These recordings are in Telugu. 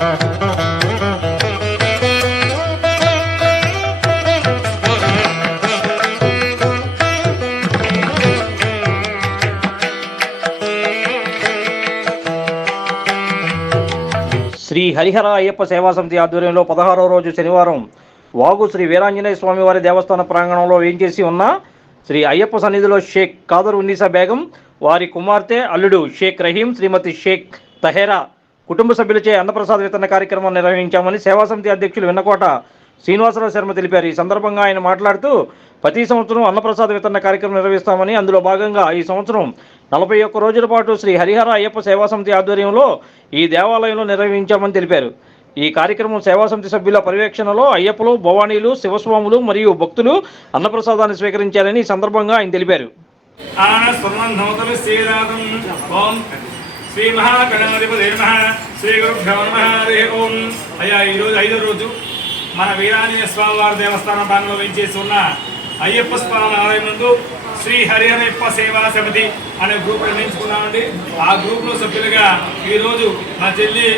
శ్రీ హరిహర అయ్యప్ప సేవా సమితి ఆధ్వర్యంలో 16వ రోజు శనివారం వాగు శ్రీ వీరాంజనేయ స్వామివారి దేవస్థాన ప్రాంగణంలో వేంచేసి ఉన్న శ్రీ అయ్యప్ప సన్నిధిలో షేక్ కాదర్ ఉన్నీసా బేగం, వారి కుమార్తె అల్లుడు షేక్ రహీం, శ్రీమతి షేక్ తహేరా కుటుంబ సభ్యులచే అన్నప్రసాద వితరణ కార్యక్రమం నిర్వహించామని సేవా సమితి అధ్యక్షులు వెన్నకోట శ్రీనివాసరావు శర్మ తెలిపారు. ఈ సందర్భంగా ఆయన మాట్లాడుతూ ప్రతి సంవత్సరం అన్నప్రసాద వితరణ కార్యక్రమం నిర్వహిస్తామని, అందులో భాగంగా ఈ సంవత్సరం 41 రోజుల పాటు శ్రీ హరిహర అయ్యప్ప సేవా సమితి ఆధ్వర్యంలో ఈ దేవాలయంలో నిర్వహించామని తెలిపారు. ఈ కార్యక్రమం సేవా సమితి సభ్యుల పర్యవేక్షణలో అయ్యప్పలు, భవానీలు, శివస్వాములు మరియు భక్తులు అన్నప్రసాదాన్ని స్వీకరించారని ఈ సందర్భంగా ఆయన తెలిపారు. శ్రీ మహాగణాధిపతి నమః. శ్రీ గురుభ్యో నమః. హరి ఓం. అయ్యా, ఈరోజు 5వ రోజు మన వీరాంజనేయ స్వామివారి దేవస్థానం ప్రాంగణంలో వేంచేసి ఉన్న అయ్యప్ప స్వామి ఆలయం నందు శ్రీ హరిహరయ్యప్ప సేవా సమితి అనే గ్రూప్ నిర్మించుకున్నామండి. ఆ గ్రూప్లో సభ్యులుగా ఈరోజు మా చెల్లి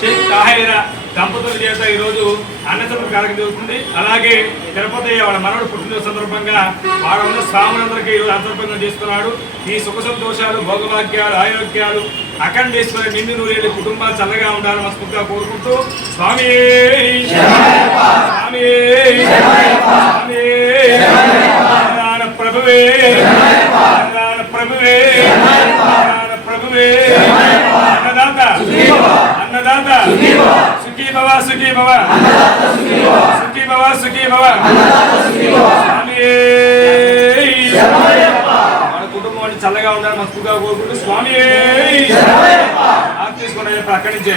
షేక్ తాహేరా దంపతుల చేత ఈరోజు అన్నసంతరణ కార్యక్రమం జరుగుతుంది. అలాగే తిరుపతి వాళ్ళ మనవడు పుట్టినరోజు సందర్భంగా వాళ్ళ ఉన్న స్వాములందరికీ ఈరోజు అంతర్భంగా చేస్తున్నాడు. ఈ సుఖ సంతోషాలు, భోగభాగ్యాలు, ఆరోగ్యాలు, అఖండేశ్వరి నిండు నూరేళ్ళు కుటుంబాలు చల్లగా ఉండాలని మనస్ఫూర్తిగా కోరుకుంటూ స్వామి స్వామి ప్రభువే ప్రభువే ప్రభువే అన్నదాత అన్నదాత సుఖీ భవ సుఖీ భవ సుఖీ భవ సుఖీ భవ స్వామి మన కుటుంబం చల్లగా ఉండాలని మనస్ఫూర్తిగా కోరుకుంటూ స్వామి తీసుకుని అక్కడి నుంచే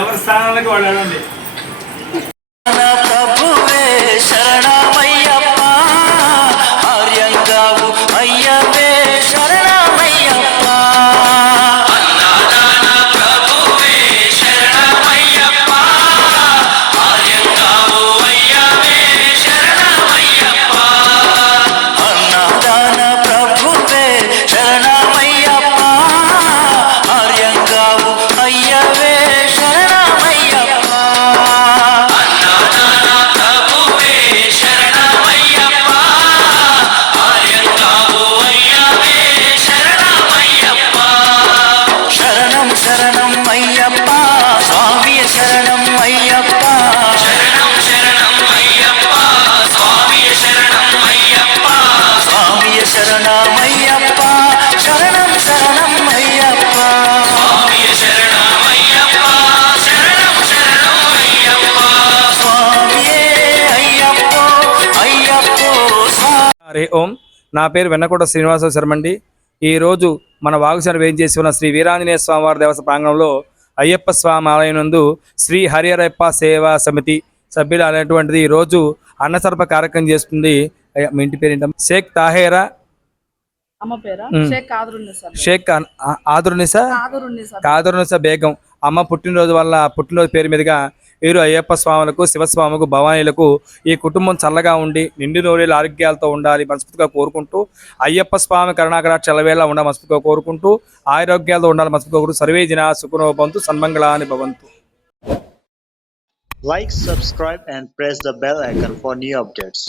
ఎవరి స్థానానికి వాళ్ళు వెళ్ళండి. హరి ఓం. నా పేరు వెన్నకోట శ్రీనివాసరావు శర్మ అండి. ఈరోజు మన వాగుశన వేయించేసి ఉన్న శ్రీ వీరాంజనేయ స్వామివారి దేవస్థాన ప్రాంగణంలో అయ్యప్ప స్వామి ఆలయం నందు శ్రీ హరిహరయ్యప్ప సేవా సమితి సభ్యులు అనేటువంటిది ఈరోజు అన్నసర్ప కార్యక్రమం చేస్తుంది. మీ ఇంటి పేరు ఏంటమ్మా? షేక్ తాహేరా షేక్ కాదరునిసా బేగం అమ్మ పుట్టినరోజు వల్ల పుట్టినరోజు పేరు మీదుగా వీరు అయ్యప్ప స్వాములకు, శివస్వాములకు, భవానీలకు ఈ కుటుంబం చల్లగా ఉండి నిండు నూరేళ్ళ ఆరోగ్యాలతో ఉండాలి మనస్ఫూర్తిగా కోరుకుంటూ, అయ్యప్ప స్వామి కరుణాకర చల్లవేళ ఉండాలి మనస్ఫూర్తిగా కోరుకుంటూ, ఆరోగ్యాలతో ఉండాలి మనస్ఫూర్తిగా కోరుకుంటూ, సర్వే జన సుఖనో భవంతు, సన్మంగళాని భవంతు. Like, subscribe and press the bell icon for new updates.